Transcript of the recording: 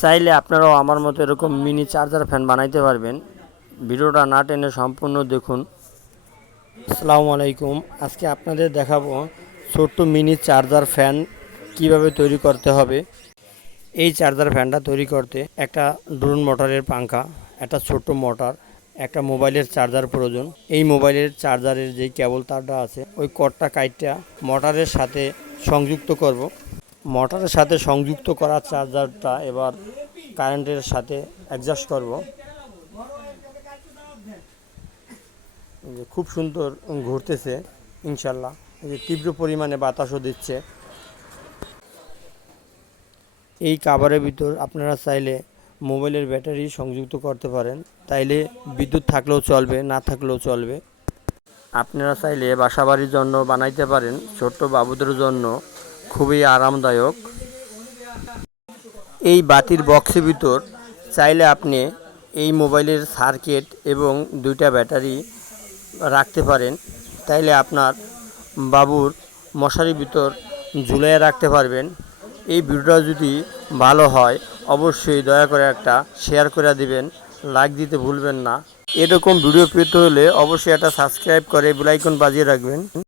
চাইলে আপনারাও আমার মতো এরকম মিনি চার্জার ফ্যান বানাইতে পারবেন। ভিডিওটা না টেনে সম্পূর্ণ দেখুন। আসসালামু আলাইকুম। আজকে আপনাদের দেখাবো ছোট্ট মিনি চার্জার ফ্যান কীভাবে তৈরি করতে হবে। এই চার্জার ফ্যানটা তৈরি করতে একটা ড্রোন মোটরের পাঙ্খা, একটা ছোট্ট মোটর একটা মোবাইলের চার্জার প্রয়োজন। এই মোবাইলের চার্জারের যে কেবল তারটা আছে, ওই কটটা কাইটটা মোটরের সাথে সংযুক্ত করব। মোটরের সাথে সংযুক্ত করা চার্জারটা এবার কারেন্টের সাথে অ্যাডজাস্ট করব। খুব সুন্দর ঘুরতেছে, ইনশাল্লাহ। যে তীব্র পরিমাণে বাতাসও দিচ্ছে। এই কাভারের ভিতর আপনারা চাইলে মোবাইলের ব্যাটারি সংযুক্ত করতে পারেন। তাইলে বিদ্যুৎ থাকলেও চলবে, না থাকলেও চলবে। আপনারা চাইলে বাসাবাড়ির জন্য বানাইতে পারেন। ছোট্ট বাবুদের জন্য খুবই আরামদায়ক। এই বাতির বক্সের ভিতর চাইলে আপনি এই মোবাইলের সার্কিট এবং দুইটা ব্যাটারি রাখতে পারেন। তাইলে আপনার বাবুর মশারির ভিতর ঝুলিয়ে রাখতে পারবেন। এই ভিডিওটা যদি ভালো হয়, অবশ্যই দয়া করে একটা শেয়ার করে দিবেন। লাইক দিতে ভুলবেন না। এরকম ভিডিও পেতে হলে অবশ্যই একটা সাবস্ক্রাইব করে বেলাইকন বাজিয়ে রাখবেন।